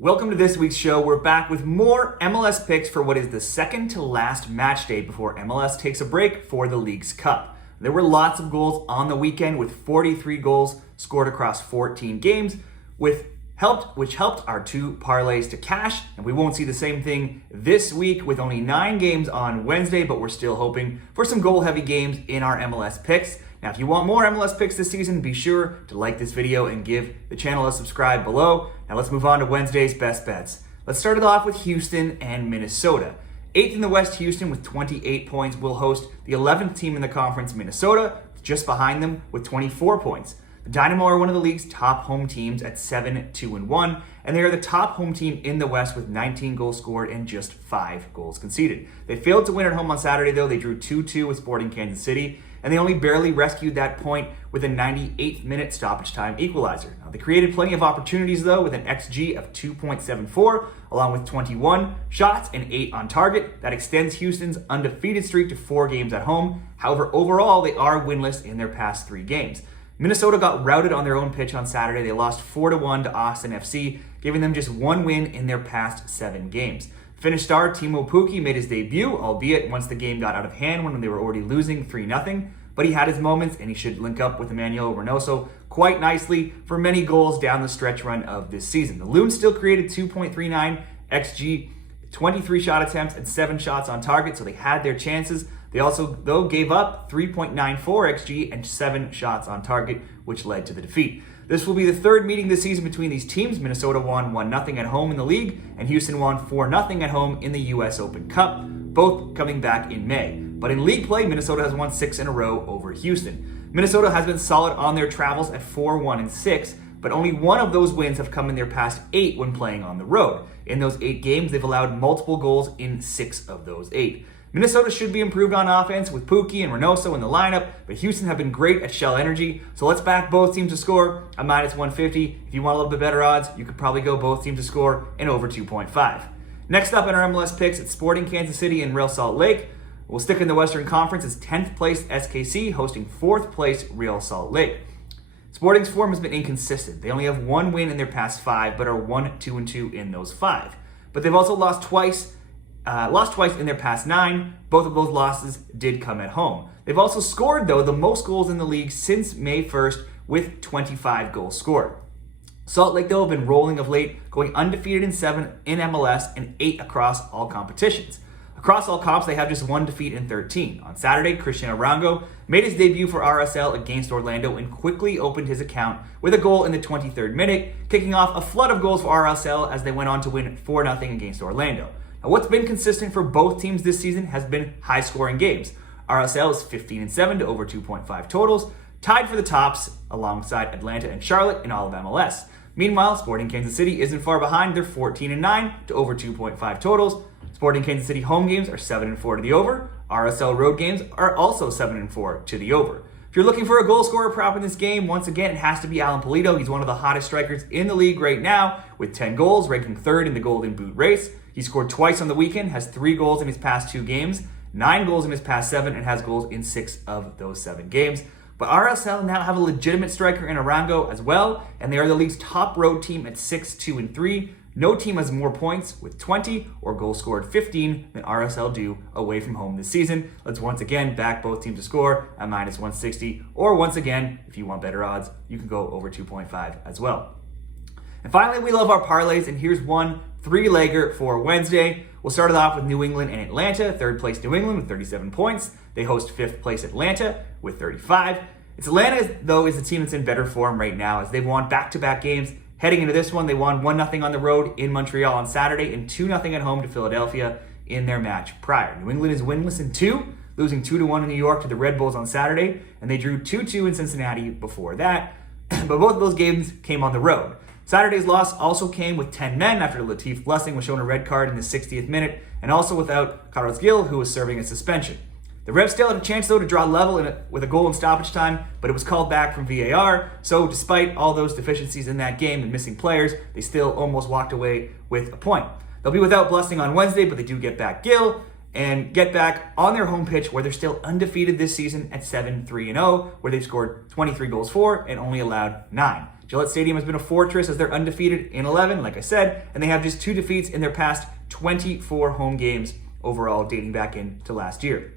Welcome to this week's show. We're back with more MLS picks for what is the second to last match day before MLS takes a break for the League's Cup. There were lots of goals on the weekend with 43 goals scored across 14 games, which helped our two parlays to cash. And we won't see the same thing this week with only 9 games on Wednesday, but we're still hoping for some goal-heavy games in our MLS picks. Now, if you want more MLS picks this season, be sure to like this video and give the channel a subscribe below. Now let's move on to Wednesday's best bets. Let's start it off with Houston and Minnesota. 8th in the West, Houston with 28 points will host the 11th team in the conference, Minnesota, just behind them with 24 points. The Dynamo are one of the league's top home teams at 7-2-1, and they are the top home team in the West with 19 goals scored and just 5 goals conceded. They failed to win at home on Saturday, though. They drew 2-2 with Sporting Kansas City, and they only barely rescued that point with a 98th minute stoppage time equalizer. Now, they created plenty of opportunities, though, with an XG of 2.74, along with 21 shots and 8 on target. That extends Houston's undefeated streak to 4 games at home. However, overall, they are winless in their past 3 games. Minnesota got routed on their own pitch on Saturday. They lost 4-1 to Austin FC, giving them just 1 win in their past 7 games. Finnish star Teemu Pukki made his debut, albeit once the game got out of hand when they were already losing 3-0. But he had his moments, and he should link up with Emmanuel Reynoso quite nicely for many goals down the stretch run of this season. The Loons still created 2.39 XG, 23 shot attempts, and 7 shots on target, so they had their chances. They also, though, gave up 3.94 XG and 7 shots on target, which led to the defeat. This will be the 3rd meeting this season between these teams. Minnesota won 1-0 at home in the league, and Houston won 4-0 at home in the U.S. Open Cup, both coming back in May. But in league play, Minnesota has won 6 in a row over Houston. Minnesota has been solid on their travels at 4-1-6, but only one of those wins have come in their past 8 when playing on the road. In those 8 games, they've allowed multiple goals in 6 of those 8. Minnesota should be improved on offense with Pukki and Reynoso in the lineup, but Houston have been great at shell energy, so let's back both teams to score at -150. If you want a little bit better odds, you could probably go both teams to score and over 2.5. Next up in our MLS picks, it's Sporting Kansas City and Real Salt Lake. We'll stick in the Western Conference as 10th place SKC hosting 4th place Real Salt Lake. Sporting's form has been inconsistent. They only have 1 win in their past 5, but are 1-2-2 in those 5. But they've also lost twice in their past 9. Both of those losses did come at home. They've also scored, though, the most goals in the league since May 1st with 25 goals scored. Salt Lake, though, have been rolling of late, going undefeated in 7 in MLS and 8 across all competitions. Across all comps, they have just 1 defeat in 13. On Saturday, Cristian Arango made his debut for RSL against Orlando and quickly opened his account with a goal in the 23rd minute, kicking off a flood of goals for RSL as they went on to win 4-0 against Orlando. Now, what's been consistent for both teams this season has been high-scoring games. RSL is 15-7 to over 2.5 totals, tied for the tops alongside Atlanta and Charlotte in all of MLS. Meanwhile, Sporting Kansas City isn't far behind. They're 14-9 to over 2.5 totals. Sporting Kansas City home games are 7-4 to the over. RSL road games are also 7-4 to the over. If you're looking for a goal scorer prop in this game, once again, it has to be Alan Pulido. He's one of the hottest strikers in the league right now with 10 goals, ranking 3rd in the Golden Boot race. He scored twice on the weekend, has 3 goals in his past 2 games, 9 goals in his past 7, and has goals in 6 of those 7 games. But RSL now have a legitimate striker in Arango as well, and they are the league's top road team at 6-2-3. No team has more points with 20 or goals scored 15 than RSL do away from home this season. Let's once again back both teams to score at -160, or once again, if you want better odds, you can go over 2.5 as well. And finally, we love our parlays, and here's one 3-legger for Wednesday. We'll start it off with New England and Atlanta. 3rd place New England with 37 points. They host 5th place Atlanta with 35. Atlanta, though, is the team that's in better form right now as they've won back-to-back games. Heading into this one, they won 1-0 on the road in Montreal on Saturday and 2-0 at home to Philadelphia in their match prior. New England is winless in 2, losing 2-1 in New York to the Red Bulls on Saturday, and they drew 2-2 in Cincinnati before that. But both of those games came on the road. Saturday's loss also came with 10 men after Latif Blessing was shown a red card in the 60th minute, and also without Carlos Gil, who was serving a suspension. The Revs still had a chance, though, to draw level with a goal in stoppage time, but it was called back from VAR. So despite all those deficiencies in that game and missing players, they still almost walked away with a point. They'll be without Blessing on Wednesday, but they do get back Gil. and get back on their home pitch where they're still undefeated this season at 7-3-0, where they've scored 23 goals for and only allowed 9. Gillette Stadium has been a fortress as they're undefeated in 11, like I said, and they have just 2 defeats in their past 24 home games overall, dating back into last year.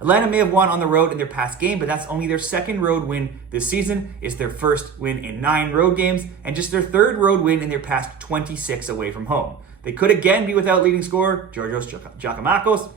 Atlanta may have won on the road in their past game, but that's only their second road win this season. It's their first win in 9 road games, and just their third road win in their past 26 away from home. They could again be without leading scorer Georgios Giacomakos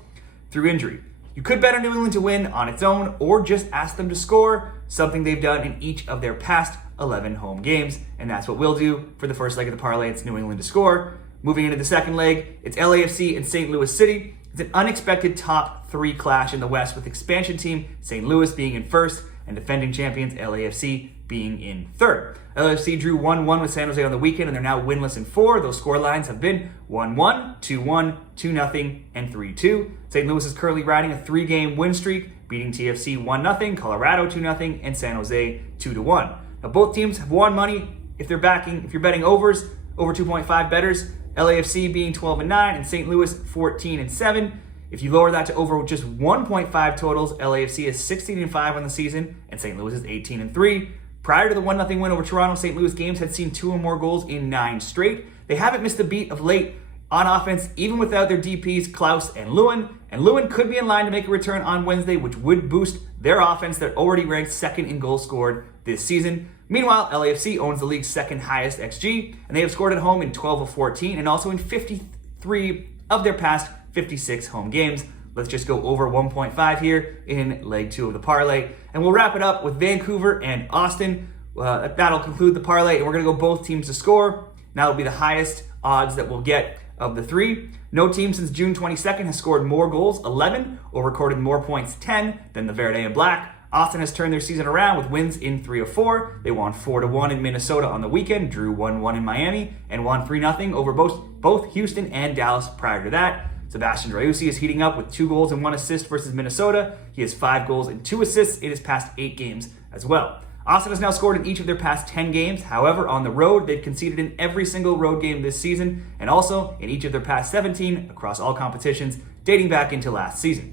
through injury. You could bet on New England to win on its own, or just ask them to score, something they've done in each of their past 11 home games, and that's what we'll do for the first leg of the parlay. It's New England to score. Moving into the second leg, it's LAFC and St. Louis City. It's an unexpected top 3 clash in the West, with expansion team St. Louis being in first and defending champions LAFC being in third. LAFC drew 1-1 with San Jose on the weekend, and they're now winless in 4. Those score lines have been 1-1, 2-1, 2-0, and 3-2. St. Louis is currently riding a 3-game win streak, beating TFC 1-0, Colorado 2-0, and San Jose 2-1. Now both teams have won money if you're betting overs, over 2.5 bettors. LAFC being 12-9 and St. Louis 14-7. If you lower that to over just 1.5 totals, LAFC is 16-5 on the season and St. Louis is 18-3. Prior to the 1-0 win over Toronto, St. Louis games had seen 2 or more goals in 9 straight. They haven't missed a beat of late on offense, even without their DPs Klaus and Lewin. And Lewin could be in line to make a return on Wednesday, which would boost their offense that already ranked second in goals scored this season. Meanwhile, LAFC owns the league's second highest XG, and they have scored at home in 12 of 14 and also in 53 of their past 56 home games. Let's just go over 1.5 here in leg 2 of the parlay. And we'll wrap it up with Vancouver and Austin. That'll conclude the parlay, and we're going to go both teams to score. Now it'll be the highest odds that we'll get of the 3. No team since June 22nd has scored more goals, 11, or recorded more points, 10, than the Verde and Black. Austin has turned their season around with wins in 3 of 4. They won 4-1 in Minnesota on the weekend, drew 1-1 in Miami, and won 3-0 over both Houston and Dallas prior to that. Sebastian Driussi is heating up with 2 goals and 1 assist versus Minnesota. He has 5 goals and 2 assists in his past 8 games as well. Austin has now scored in each of their past 10 games. However, on the road, they've conceded in every single road game this season, and also in each of their past 17 across all competitions, dating back into last season.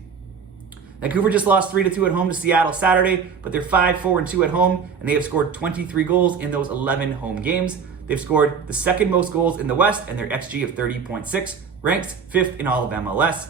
Vancouver just lost 3-2 at home to Seattle Saturday, but they're 5-4-2 at home, and they have scored 23 goals in those 11 home games. They've scored the second most goals in the West, and their XG of 30.6 ranks 5th in all of MLS.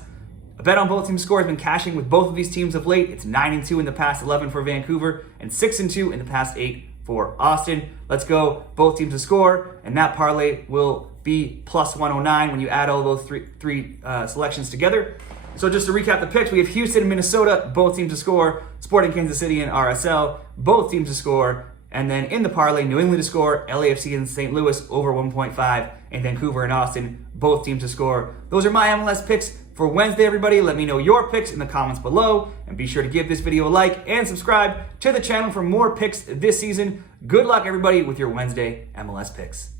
A bet on both teams' score has been cashing with both of these teams of late. It's 9-2 in the past 11 for Vancouver and 6-2 in the past 8 for Austin. Let's go both teams to score, and that parlay will be plus 109 when you add all those three selections together. So just to recap the picks, we have Houston and Minnesota, both teams to score. Sporting Kansas City and RSL, both teams to score. And then in the parlay, New England to score, LAFC and St. Louis over 1.5, and Vancouver and Austin, both teams to score. Those are my MLS picks for Wednesday, everybody. Let me know your picks in the comments below, and be sure to give this video a like and subscribe to the channel for more picks this season. Good luck, everybody, with your Wednesday MLS picks.